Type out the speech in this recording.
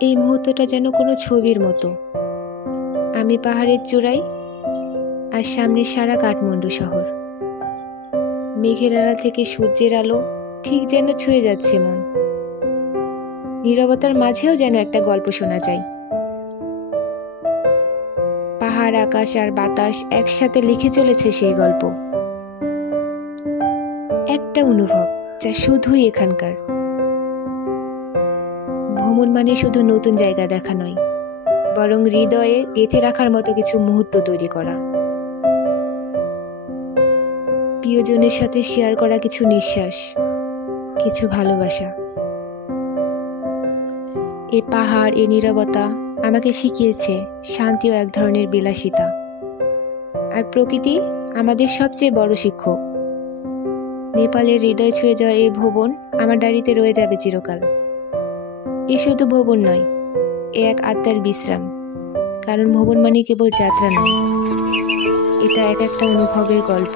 এই মুহূর্তটা যেন কোনো ছবির মতো। আমি পাহাড়ের চূড়ায়, আর সামনে সারা কাঠমান্ডু শহর। মেঘের আড়াল থেকে সূর্যের আলো ঠিক যেন ছুঁয়ে যাচ্ছে মন। নীরবতার মাঝেও যেন একটা গল্প শোনা যায়। পাহাড়, আকাশ আর বাতাস একসাথে লিখে চলেছে সেই গল্প। একটা অনুভব যা শুধুই এখানকার। ভ্রমণ মানে শুধু নতুন জায়গা দেখা নয়, বরং হৃদয়ে গেঁথে রাখার মতো কিছু মুহূর্ত তৈরি করা। প্রিয়জনের সাথে শেয়ার করা কিছু নিঃশ্বাস, কিছু ভালোবাসা। এ পাহাড়, এ নীরবতা আমাকে শিখিয়েছে শান্তিও এক ধরনের বিলাসিতা। আর প্রকৃতি আমাদের সবচেয়ে বড় শিক্ষক। নেপালের হৃদয় ছুঁয়ে যাওয়া এই ভবন আমার ডায়েরিতে রয়ে যাবে চিরকাল। এ শুধু ভবন নয়, এ এক আত্মার বিশ্রাম। কারণ ভবন মানে কেবল যাত্রা নয়, এটা এক একটা অনুভবের গল্প।